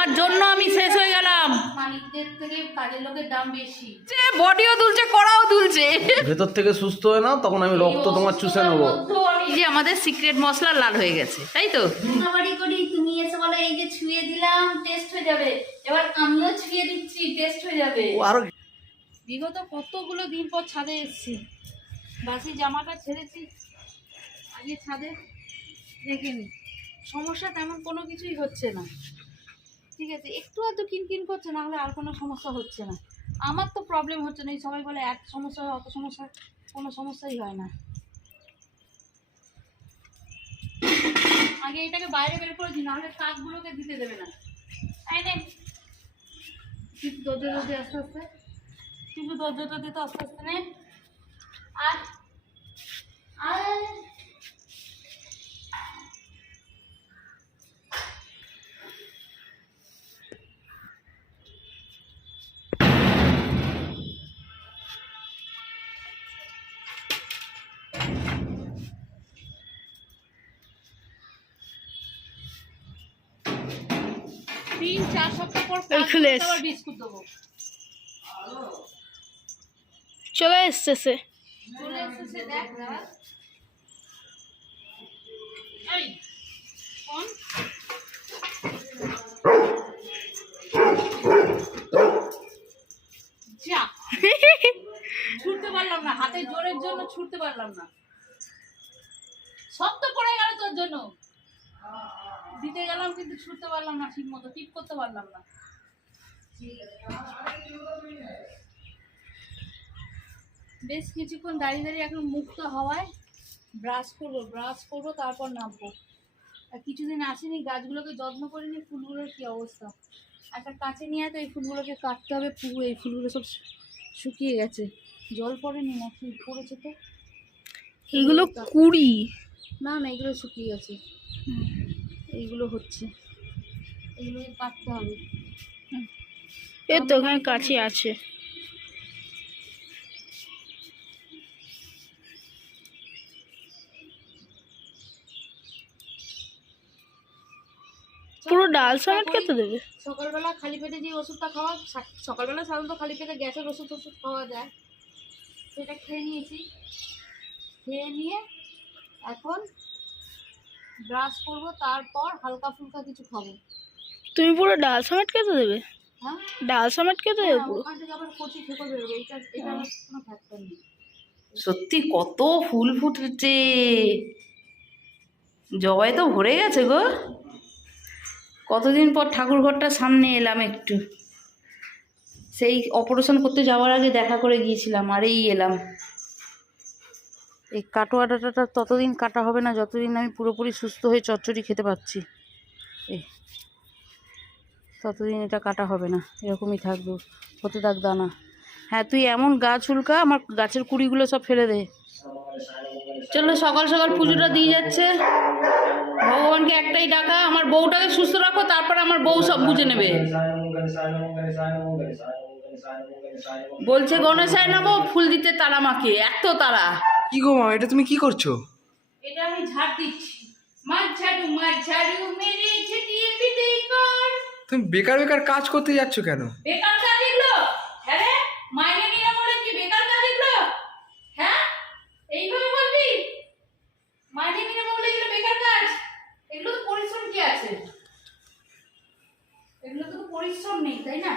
তোমার জন্য আমি শেষ হয়ে গেলাম। মালিকদের থেকে কাজের লোকের দাম বেশি। যে বডিও দুলছে কড়াও দুলছে। ভেতর থেকে সুস্থ হয়ে নাও তখন আমি রক্ত তোমার চুষে নেব। এই যে আমাদের সিক্রেট মশলা লাল হয়ে গেছে তাই তো? বাড়ি করি তুমি এসে বলো এই যে ছুঁয়ে দিলাম টেস্ট হয়ে যাবে। এবার আমিও ছুঁয়ে দিচ্ছি টেস্ট হয়ে যাবে। ও আরও বিগত কতগুলো দিন পর ছাদে এসেছি। বাসি জামাটা ছেড়েছি আগে ছাদে দেখে নি সমস্যা তেমন কোনো কিছুই হচ্ছে না। ঠিক আছে, একটু আধটু কিনকিন করছে না হলে আর কোনো সমস্যা হচ্ছে না। আমার তো প্রবলেম হচ্ছে না, এই সবাই বলে এক সমস্যা হয়, অত সমস্যা, কোনো সমস্যাই হয় না। আগে এটাকে বাইরে বের করে দিই, নাহলে কাকগুলোকে দিতে দেবে না। তাই নে। ধৈর্য ধৈর্য আস্তে আস্তে, কিন্তু ধৈর্যটা দিতে আস্তে আস্তে নে। আর আর তিন চার সপ্তাহ পর বিস্কুট দেবো। চলে এসছে। চলে এসেছে দেখ এই কোন যা। ছুটতে পারলাম না হাতে জোরের জন্য ছুটতে পারলাম না। সব তো পড়ে গেল তোর জন্য। দিতে গেলাম কিন্তু ছুটতে পারলাম না ঠিক মতো টিপ করতে পারলাম না। বেশ কিছুক্ষণ দাঁড়িয়ে দাঁড়িয়ে এখন মুক্ত হওয়ায় ব্রাশ করব ব্রাশ করব, তারপর নামবো। আর কিছুদিন আসেনি, গাছগুলোকে যত্ন করিনি, ফুলগুলোর কী অবস্থা? একটা কাছে নিয়ে তো, এই ফুলগুলোকে কাটতে হবে, পুরো এই ফুলগুলো সব শুকিয়ে গেছে। জল পড়েনি না কি পড়েছে তো। এগুলো কুড়ি। না না এগুলো শুকিয়ে গেছে। এইগুলো হচ্ছে। এগুলোকে কাটতে হবে। এর তো ওখানে কাছে আছে। পুরো ডাল সমেত খেতে দেবে? সকালবেলা খালি পেটে যে ওষুধটা খাওয়া সকালবেলা সাধারণত খালি পেটে গ্যাসের ওষুধ ওষুধ খাওয়া যায়। সেটা খেয়ে নিয়েছি। খেয়ে নিয়ে এখন ব্রাশ করব তারপর হালকা ফুলকা কিছু খাব। তুমি পুরো ডাল সমেত কেটে দেবে? হ্যাঁ। ডাল সমেত কেটে দেবে হ্যাঁ, পুরো ওখান থেকে আবার কচি বেরোবে এটা এটা কোনো ফ্যাক্টর নেই। সত্যি কত ফুল ফুটেছে। জবাই তো ভরে গেছে গো। কতদিন পর ঠাকুর ঘরটার সামনে এলাম একটু। সেই অপারেশন করতে যাওয়ার আগে দেখা করে গিয়েছিলাম আর এই এলাম। এই কাটোয়া কাটোয়াটাটা ততদিন কাটা হবে না, যতদিন আমি পুরোপুরি সুস্থ হয়ে চচ্চড়ি খেতে পাচ্ছি। এই, ততদিন এটা কাটা হবে না, এরকমই থাকবে, হতে থাক দানা। হ্যাঁ তুই এমন গাছ উল্কা আমার গাছের কুড়িগুলো সব ফেলে দে। চলো, সকাল সকাল পুজোটা দিয়ে যাচ্ছে। ভগবানকে একটাই ডাকা, আমার বউটাকে সুস্থ রাখো, তারপর আমার বউ সব বুঝে নেবে। বলছে গণেশায় নামো, ফুল দিতে তারা মাকে এত তারা কি গো মা এটা তুমি কি করছ? এটা আমি ঝাড় দিচ্ছি। মাছ ঝাড়ু মাছ ঝাড়ু মেরে ছেটিয়ে বিদেই কর। তুমি বেকার বেকার কাজ করতে যাচ্ছ কেন? বেকার কাজ এগুলো? হ্যাঁ মাইনে নিয়ে বলে কি বেকার কাজ এগুলো হ্যাঁ এইভাবে বলবি মাইনে নিয়ে বলে এগুলো বেকার কাজ এগুলো তো পরিশ্রম কি আছে এগুলো তো পরিশ্রম নেই তাই না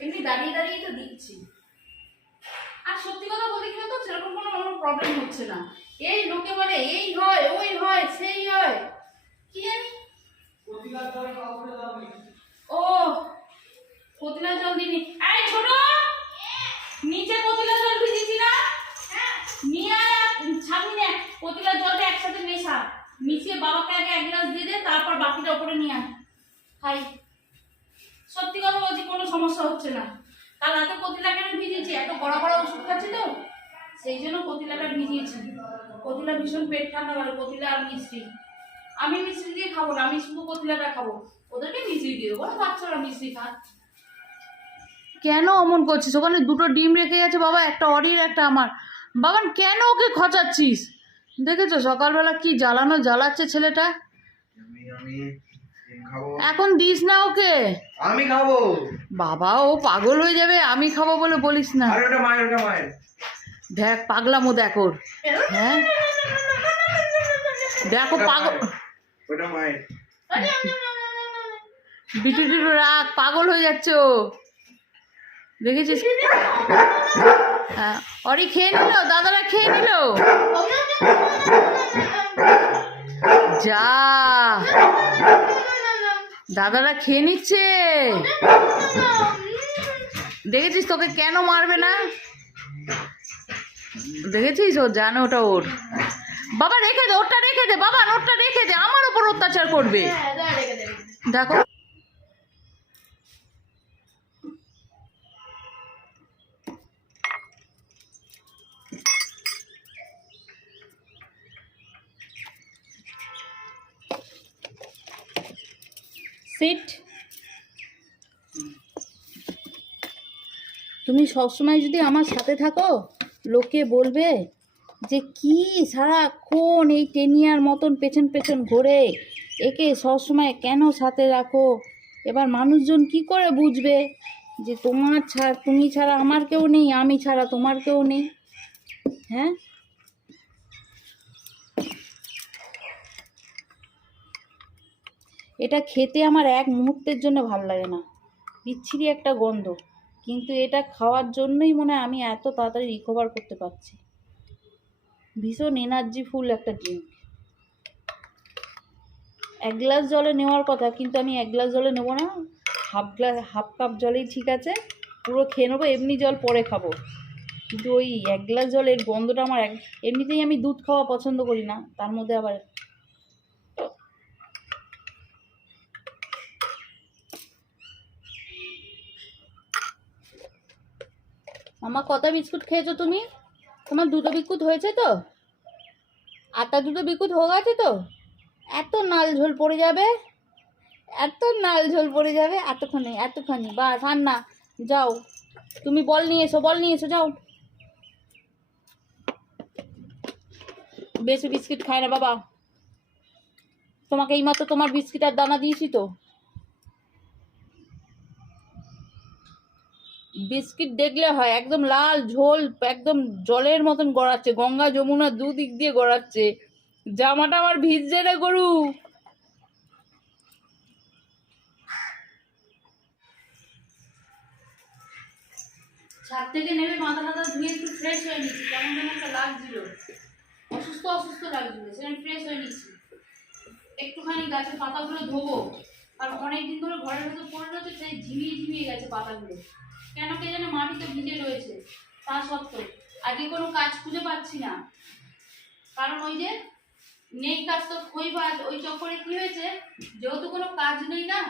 এমনি দাঁড়িয়ে দাঁড়িয়ে তো দিচ্ছি আর সত্যি কথা বলি কি তো সেরকম কোনো আমার প্রবলেম হচ্ছে না। এই লোকে বলে এই হয় ওই হয় সেই হয়। কি জানি? ও কতিলা জল দিবি এই ছোট! নিচে কতিলা জল ভিজেছি না? নিয়ে আয় আর ছাবি নে। কতিলা জলটা একসাথে মেশা। মিশিয়ে বাবাকে আগে এক গ্লাস দিয়ে দে তারপর বাকিটা উপরে নিয়ে আয়। খাই সত্যি কথা বলছি কোনো সমস্যা হচ্ছে না। কাল রাতে কতিলাকে আমি ভিজেছি এত বড় বড় ওষুধ খাচ্ছি তো। সেই জন্য কতিলাটা ভিজিয়েছি। কতিলা ভীষণ পেট ঠান্ডা করে কতিলা আর মিষ্টি। আমি মিষ্টি দিয়ে খাব না আমি শুধু কতিলাটা খাব। ওদেরকে মিষ্টি দিয়ে দেবো বাচ্চারা মিষ্টি খায়। কেন অমন করছিস? ওখানে দুটো ডিম রেখে গেছে বাবা একটা অরির একটা আমার। বাবান কেন ওকে খচাচ্ছিস? দেখেছ সকালবেলা কি জ্বালানো জ্বালাচ্ছে ছেলেটা? আমি আমি খাব। এখন দিস না ওকে। আমি খাব। বাবা ও পাগল হয়ে যাবে আমি খাব বলে বলিস না। আর ওটা মায়ের ওটা মায়ের। দেখ পাগলামো দেখ ওর। হ্যাঁ? দেখো পাগল মায়ের। রাখ পাগল হয়ে যাচ্ছে দেখেছিস? হ্যাঁ। অরি খেয়ে নিল? দাদারা খেয়ে নিল? যা। দাদারা খেয়ে নিচ্ছে। দেখেছিস তোকে কেন মারবে না? দেখেছিস ও জানে ওটা ওর। বাবা, রেখে দে, ওরটা রেখে দে, বাবা ওটা রেখে দে, আমার ওপর অত্যাচার করবে। দেখো। সিট তুমি সবসময় যদি আমার সাথে থাকো লোকে বলবে যে, কি সারাক্ষণ এই টেনিয়ার মতন পেছন পেছন ঘোরে? একে সবসময় কেন সাথে রাখো? এবার মানুষজন কি করে বুঝবে যে, তোমার ছাড়া, তুমি ছাড়া আমার কেউ নেই, আমি ছাড়া তোমার কেউ নেই? হ্যাঁ? এটা খেতে আমার এক মুহূর্তের জন্য ভালো লাগে না। বিচ্ছিরি একটা গন্ধ। কিন্তু এটা খাওয়ার জন্যই মনে হয় আমি এত তাড়াতাড়ি রিকভার করতে পারছি। ভীষণ এনার্জি ফুল একটা ড্রিঙ্ক এক গ্লাস জলে নেওয়ার কথা, কিন্তু আমি এক গ্লাস জলে নেব না। হাফ গ্লাস হাফ কাপ জলেই ঠিক আছে। পুরো খেয়ে নেব, এমনি জল পরে খাব। কিন্তু ওই এক গ্লাস জলের গন্ধটা আমার এক এমনিতেই আমি দুধ খাওয়া পছন্দ করি না। তার মধ্যে আবার মামা, কটা বিস্কুট খেয়েছো তুমি? তোমার দুটো বিস্কুট হয়েছে তো? আটটা দুটো বিস্কুট হয়ে গেছে তো? এত নাল ঝোল পড়ে যাবে? এত নাল ঝোল পড়ে যাবে? এতক্ষণে এতক্ষণে। বা না, যাও। তুমি বল নিয়ে এসো, বল নিয়ে এসো, যাও। বেশি বিস্কিট খায় না বাবা। তোমাকে এইমাত্র তোমার বিস্কিট আর দানা দিয়েছি তো। বিস্কিট দেখলে হয়, একদম লাল ঝোল, একদম জলের মতন গড়াচ্ছে, গঙ্গা যমুনা দুদিক দিয়ে গড়াচ্ছে। জামাটা আমার ভিজছে রে গরু। ছাদ থেকে নেমে মাথা টাথা ধুয়ে একটু ফ্রেশ হয়ে নিচ্ছি, কেমন যেন একটা লাগছিল। অসুস্থ অসুস্থ লাগছিল, সেখানে ফ্রেশ হয়ে নিচ্ছি। একটুখানি গাছের পাতাগুলো ধোবো কারণ অনেকদিন ধরে ঘরের পড়ে রয়েছে, সেই ঝিমিয়ে ঝিমিয়ে গেছে পাতাগুলো। কেন কে যেন মাটিতে ভিজে রয়েছে, তা সত্ত্বেও। আগে কোনো কাজ খুঁজে পাচ্ছি না। কারণ ওই যে নেই কাজ তো খই ভাজ ওই চক্করে কি হয়েছে? যেহেতু কোনো কাজ নেই না,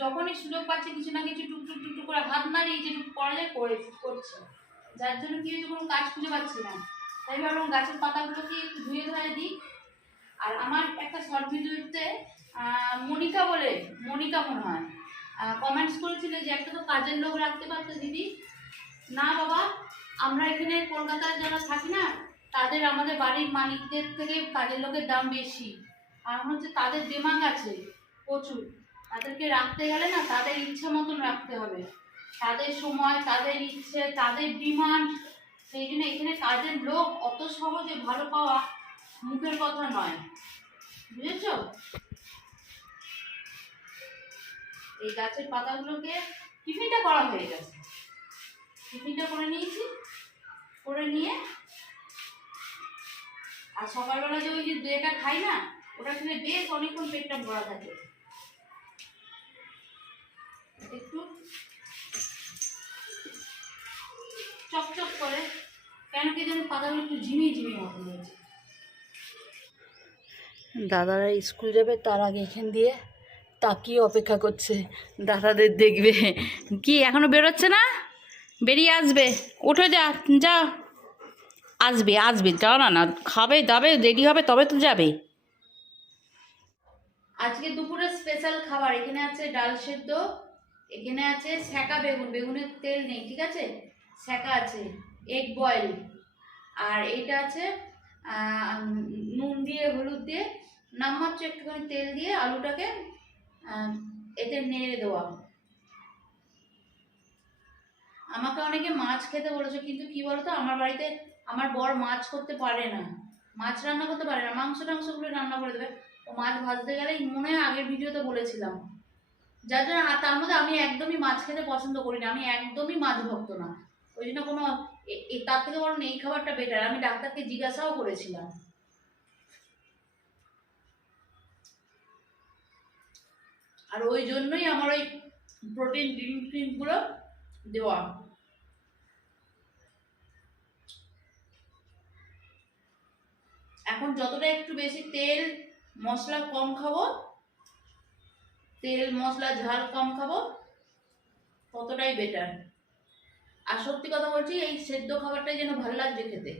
যখনই সুযোগ পাচ্ছে কিছু না কিছু টুকটুক টুকটুক করে হাত নাড়িয়ে যেটুকু করা যায় করে করছে। যার জন্য কি হয়েছে কোনো কাজ খুঁজে পাচ্ছি না। তাই ভাবলাম গাছের পাতাগুলোকে একটু ধুয়ে ধুয়ে দিই। আর আমার একটা শর্ট ভিডিওতে মনিকা বলে, মনিকা মনে হয়। কমেন্টস করেছিল যে একটা তো কাজের লোক রাখতে পারতো দিদি। না বাবা, আমরা এখানে কলকাতায় যারা থাকি না, তাদের আমাদের বাড়ির মালিকদের থেকে কাজের লোকের দাম বেশি। আর হচ্ছে তাদের ডিমান্ড আছে প্রচুর। তাদেরকে রাখতে গেলে না তাদের ইচ্ছা মতন রাখতে হবে। তাদের সময়, তাদের ইচ্ছে, তাদের ডিমান্ড সেই জন্য এখানে কাজের লোক অত সহজে ভালো পাওয়া মুখের কথা নয়। বুঝেছ? এই গাছের পাতাগুলোকে টিফিনটা করা হয়ে গেছে। টিফিনটা করে নিয়েছি। করে নিয়ে আর সকালবেলা যে ওই যে দুয়েটা খাই না, ওটা খেলে বেশ অনেকক্ষণ পেটটা ভরা থাকে। একটু চকচক করে, কেন কি যেন পাতাগুলো একটু ঝিমিয়ে ঝিমিয়ে মতো দাদারা স্কুল যাবে, তার আগে এখান দিয়ে তাকিয়ে অপেক্ষা করছে। দাদাদের দেখবে। কি, এখনও বেরোচ্ছে না? বেরিয়ে আসবে। উঠে যা যা। আসবে আসবে। যাও না না, খাবে, দাবে, রেডি হবে, তবে তো যাবে। আজকে দুপুরের স্পেশাল খাবার। এখানে আছে ডাল সেদ্ধ, এখানে আছে ছ্যাঁকা বেগুন। বেগুনের তেল নেই, ঠিক আছে? ছ্যাঁকা আছে এগ বয়েল আর এটা আছে নুন দিয়ে, হলুদ দিয়ে নামমাত্র একটুখানি তেল দিয়ে আলুটাকে এতে নেড়ে দেওয়া। আমাকে অনেকে মাছ খেতে বলেছে, কিন্তু কি বলতো, আমার বাড়িতে আমার বর মাছ করতে পারে না। মাছ রান্না করতে পারে না, মাংস টাংসগুলো রান্না করে দেবে। ও মাছ ভাজতে গেলেই মনে হয় আগের ভিডিওতে বলেছিলাম। যার জন্য আর তার মধ্যে আমি একদমই মাছ খেতে পছন্দ করি না, আমি একদমই মাছ ভক্ত না। ওই জন্য কোনো তার থেকে বরং এই খাবারটা বেটার আমি ডাক্তারকে জিজ্ঞাসাও করেছিলাম। আর ওই জন্যই আমার ওই প্রোটিন ড্রিঙ্ক ট্রিঙ্কগুলো দেওয়া। এখন যতটা একটু বেশি তেল, মশলা কম খাব, তেল, মশলা, ঝাল কম খাব, ততটাই বেটার আর সত্যি কথা বলছি, এই সেদ্ধ খাবারটাই যেন ভালো লাগছে খেতে।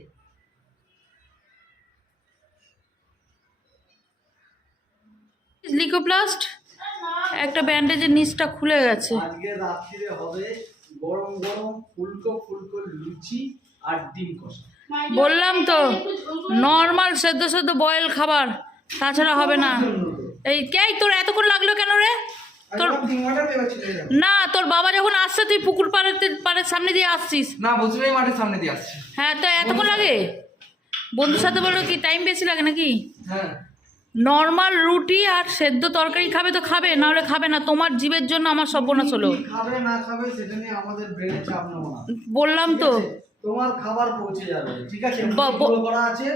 লিকোপ্লাস্ট একটা ব্যান্ডেজের নিচটা খুলে গেছে। আজকে রাত্রিরে হবে গরম গরম ফুলকো ফুলকো লুচি আর ডিম কষা। বললাম তো নর্মাল সেদ্ধ সেদ্ধ বয়েল খাবার তাছাড়া হবে না। এই কে তোর এতক্ষণ লাগল কেন রে? তোর না তোর বাবা যখন আসছে তুই পুকুর পাড়ের পাড়ের সামনে দিয়ে আসছিস। না বসুরাই মাঠের সামনে দিয়ে আসছি। হ্যাঁ তো এতক্ষণ লাগে? বন্ধুর সাথে বলল কি টাইম বেশি লাগে নাকি? হ্যাঁ। নর্মাল রুটি আর সেদ্ধ তরকারি খাবে তো খাবে না হলে খাবে না। তোমার জীবের জন্য আমার সর্বনাশ হলো। খাবে না খাবে সেটা নিয়ে আমাদের ব্রেনে চাপ নেব না। বললাম তো। তোমার খাবার পৌঁছে যাবে। ঠিক আছে? করা আছে।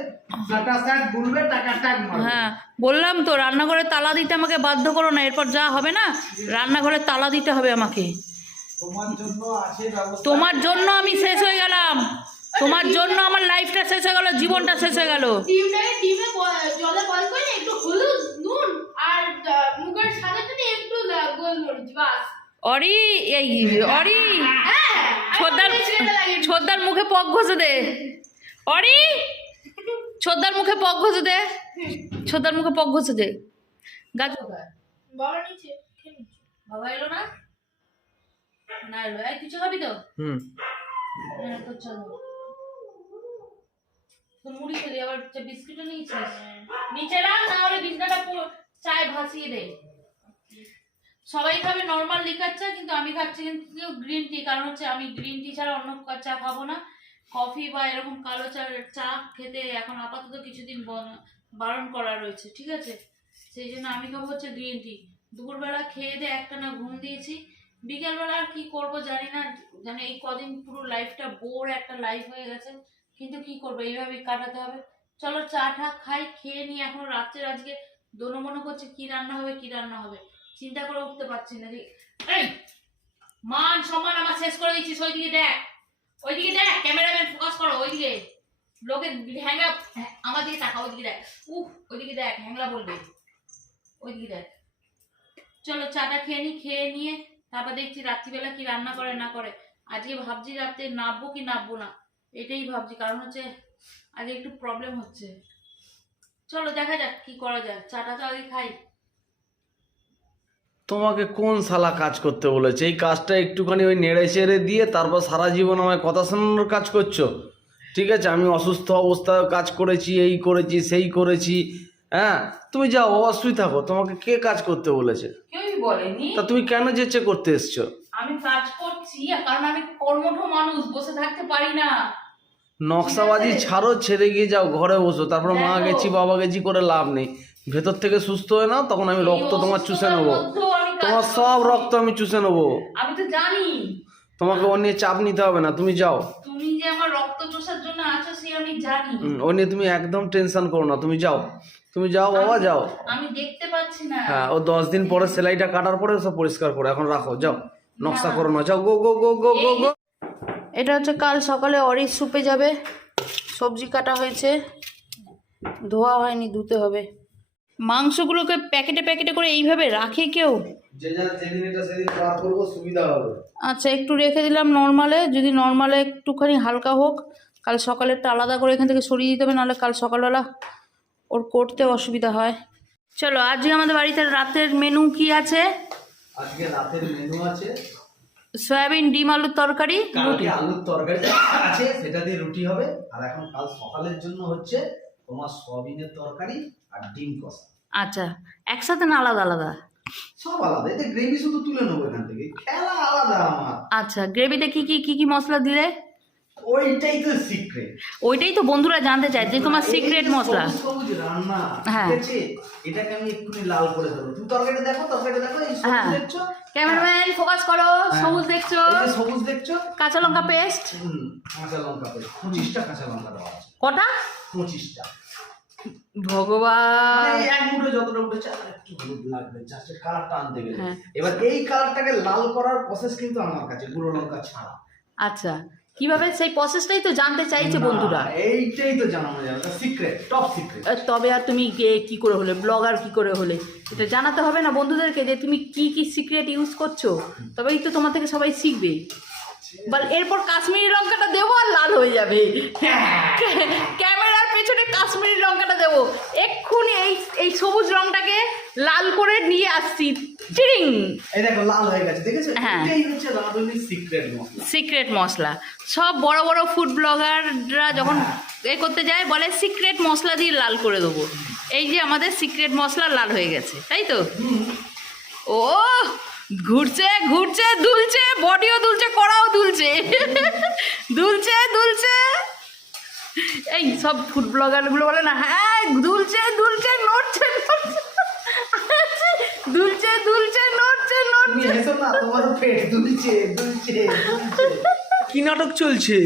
হ্যাঁ বললাম তো রান্নাঘরে তালা দিতে আমাকে বাধ্য করো না এরপর যা হবে না রান্নাঘরে তালা দিতে হবে আমাকে। তোমার জন্য আমি শেষ হয়ে গেলাম। তোমার জন্য আমার লাইফটা শেষ হয়ে গেল জীবনটা শেষ হয়ে গেল। ডিমটাকে ডিমে জলে বয়ল করে একটু হলুদ নুন আর মুখের সাথে সাথে একটু গোলমরিচ বাস। অরি এই অরি। হ্যাঁ ছোদ্দার ছোদ্দার মুখে পক ঘষে দে। অরি ছোদ্দার মুখে পক ঘষে দে। ছোদ্দার মুখে পক ঘষে দে। গাছ বাবা নিচে বাবা এলো না? না এলো। এই কিছু খাবি তো? হুম। হ্যাঁ তো চলো তো মুড়ি খেলি, আবার বিস্কিটও নিয়েছিস। নিচে রাখ, না হলে বিছনাটা পুরো চায় ভাসিয়ে দে। সবাই খাবে নর্মাল লিকার চা, কিন্তু আমি খাচ্ছি কিন্তু গ্রিন টি কারণ হচ্ছে আমি গ্রিন টি ছাড়া অন্য চা খাব না। কফি বা এরকম কালো চা চা খেতে এখন আপাতত কিছুদিন বারণ করা রয়েছে, ঠিক আছে? সেই জন্য আমি খাব হচ্ছে গ্রিন টি দুপুরবেলা খেয়ে দিয়ে একটা না ঘুম দিয়েছি। বিকেলবেলা আর কি করব জানি না জানি এই কদিন পুরো লাইফটা বোর একটা লাইফ হয়ে গেছে। কিন্তু কি করব? এইভাবেই কাটাতে হবে। চলো চা টা খাই, খেয়ে নিয়ে এখন রাত্রে আজকে দোনো মনে করছে কি রান্না হবে, কি রান্না হবে? চিন্তা করে উঠতে পারছি না যে এই! মান সম্মান আমার শেষ করে দিচ্ছিস ওইদিকে দেখ। ওইদিকে দেখ, ক্যামেরাম্যান ফোকাস করো, ওইদিকে। লোকে হ্যাংলা আমার দিকে তাকা ওইদিকে দেখ। উহ ওইদিকে দেখ হ্যাংলা বলবে। ওইদিকে দেখ। চলো চাটা খেয়ে নি, খেয়ে নিয়ে তারপর দেখছি রাত্রিবেলা কি রান্না করে, না করে। আজকে ভাবছি রাত্রে নাববো কি নাববো না। এটাই ভাবছি কারণ হচ্ছে আজকে একটু প্রবলেম হচ্ছে। চলো দেখা যাক কি করা যায়। চাটা তো আগে খাই। তোমাকে কোন শালা কাজ করতে বলেছে? এই কাজটা একটুখানি ওই নেড়ে চেড়ে দিয়ে তারপর সারা জীবন আমায় কথা শোনানোর কাজ করছ? ঠিক আছে আমি অসুস্থ অবস্থায় কাজ করেছি এই করেছি সেই করেছি। হ্যাঁ তুমি যাও অবশ্যই থাকো। তোমাকে কে কাজ করতে বলেছে? কেউই বলেনি। তা তুমি কেন যেচে করতে এসছো? আমি কাজ করছি কারণ আমি কর্মঠ মানুষ বসে থাকতে পারি না। নকশাবাজি ছাড়ো ছেড়ে গিয়ে যাও ঘরে বসো তারপর মা গেছি বাবা গেছি করে লাভ নেই। ভেতর থেকে সুস্থ হয়ে নাও তখন আমি রক্ত তোমার চুষে নেব। তোমার সব রক্ত আমি চুষে নেব। আমি তো জানি। তোমাকে ও নিয়ে চাপ নিতে হবে না তুমি যাও। তুমি যে আমার রক্ত চোষার জন্য আছো সে আমি জানি। ও নিয়ে তুমি একদম টেনশন করো না তুমি যাও। তুমি যাও বাবা যাও। আমি দেখতে পাচ্ছি না। হ্যাঁ ও দশ দিন পরে সেলাইটা কাটার পরে সব পরিষ্কার করো এখন রাখো যাও। নকশা করো না যাও গো গো গো গো গো গো। এটা হচ্ছে কাল সকালে অরিস সুপে যাবে। সবজি কাটা হয়েছে। ধোয়া হয়নি ধুতে হবে। মাংসগুলোকে প্যাকেটে প্যাকেটে করে এইভাবে রাখে কেউ? আচ্ছা একটু রেখে দিলাম নর্মালে। যদি নর্মালে একটুখানি হালকা হোক কাল সকালেরটা আলাদা করে এখান থেকে সরিয়ে দিতে হবে নাহলে কাল সকালবেলা ওর করতে অসুবিধা হয়। চলো আজকে আমাদের বাড়িতে রাতের মেনু কি আছে? আজকে রাতের মেনু আছে। সয়াবিন ডিম আলুর তরকারি রুটি। আলুর তরকারি আছে সেটা দিয়ে রুটি হবে। আর এখন কাল সকালের জন্য হচ্ছে তোমার সয়াবিনের তরকারি আর ডিম কষা। আচ্ছা একসাথে না আলাদা আলাদা? সব আলাদা এতে গ্রেভি শুধু তুলে নেব এখান থেকে। খেলা আলাদা আমার। আচ্ছা গ্রেভিতে কি কি কি কি মশলা দিলে? ওইটাই তো সিক্রেট ওইটাই তো বন্ধুরা জানতে চায় যে তোমার সিক্রেট মশলা। সবুজ রান্না হ্যাঁ। এটাকে আমি লাল করে দেবো। তুমি তরকারিটা দেখো তরকারিটা দেখো এই সবুজ হ্যাঁ। দেখছ? ক্যামেরাম্যান ফোকাস করো হ্যাঁ। সবুজ দেখছ। সবুজ দেখছ? কাঁচা লঙ্কা পেস্ট কাঁচা লঙ্কা পেস্ট পঁচিশটা কাঁচা লঙ্কা দেওয়া কটা? পঁচিশটা। ভগবান। মানে এক মুঠো যতটা উঠেছে একটু হলুদ লাগবে জাস্ট কালারটা আনতে গেলে হ্যাঁ। এবার এই কালারটাকে লাল করার প্রসেস কিন্তু আমার কাছে গুঁড়ো লঙ্কা ছাড়া। আচ্ছা। কীভাবে সেই প্রসেসটাই তো জানতে চাইছে বন্ধুরা। এইটাই তো জানানো যাবে সিক্রেট টপ সিক্রেট তবে আর তুমি কি করে হলে ব্লগার কি করে হলে এটা জানাতে হবে না বন্ধুদেরকে যে তুমি কি কি সিক্রেট ইউজ করছ। তবেই তো তোমার থেকে সবাই শিখবে। বল এরপর কাশ্মীরি লঙ্কাটা দেবো আর লাল হয়ে যাবে। ক্যা- ক্যামেরার পেছনে কাশ্মীরি লঙ্কাটা দেবো। এক্ষুনি এই এই সবুজ রংটাকে লাল করে নিয়ে আসছি। চিরিং এই দেখো লাল হয়ে গেছে দেখেছ? হ্যাঁ। এটাই হচ্ছে রাঁধুনির সিক্রেট মশলা। সিক্রেট মশলা। সব বড় বড় ফুড ব্লগাররা যখন এ করতে যায় বলে সিক্রেট মশলা দিয়ে লাল করে দেবো। এই যে আমাদের সিক্রেট মশলা লাল হয়ে গেছে তাই তো? ও ঘুরছে ঘুরছে দুলছে বডিও দুলছে কড়াও দুলছে। দুলছে দুলছে। এই সব ফুড ব্লগারগুলো বলে না হ্যাঁ দুলছে দুলছে নড়ছে দুলছে দুলছে নড়ছে নড়ছে। হেসো পেট দুলছে দুলছে দুলছে। কি নাটক চলছে?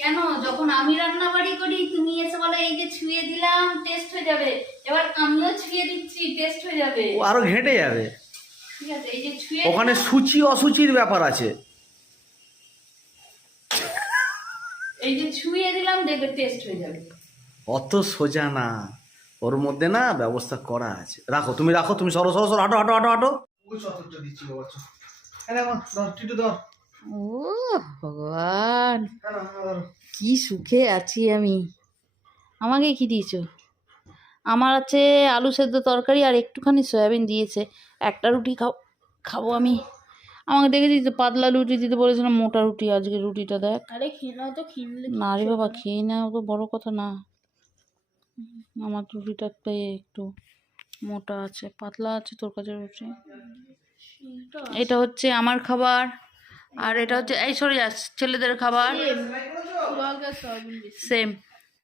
কেন? যখন আমি রান্না বাড়ি করি তুমি এসে বলো এই যে ছুঁয়ে দিলাম টেস্ট হয়ে যাবে। এবার আমিও ছুঁয়ে দিচ্ছি টেস্ট হয়ে যাবে। ও আরও ঘেঁটে যাবে। ঠিক আছে এই যে ছুঁয়ে ওখানে সূচি অসুচির ব্যাপার আছে। এই যে ছুঁয়ে দিলাম দেখবে টেস্ট হয়ে যাবে। অত সোজা না। ওর মধ্যে না ব্যবস্থা করা আছে। রাখো তুমি রাখো তুমি সরো সরো সরো হাঁটো হাঁটো হাঁটো হাঁটো। দিচ্ছি ও ভগবান। কি সুখে আছি আমি। আমাকে কি দিয়েছ? আমার আছে আলু সেদ্ধ তরকারি আর একটুখানি সয়াবিন দিয়েছে। একটা রুটি খাও খাব আমি। আমাকে দেখে দিতে পাতলা রুটি দিতে বলেছিলাম মোটা রুটি আজকে রুটিটা দেখ। আরে খেয়ে নাও তো না রে বাবা খেয়ে না তো বড় কথা না। আমার রুটিটা একটু মোটা আছে পাতলা আছে তোর কাছে রুটি। এটা হচ্ছে আমার খাবার আর এটা হচ্ছে এই সরে যাস ছেলেদের খাবার। সেম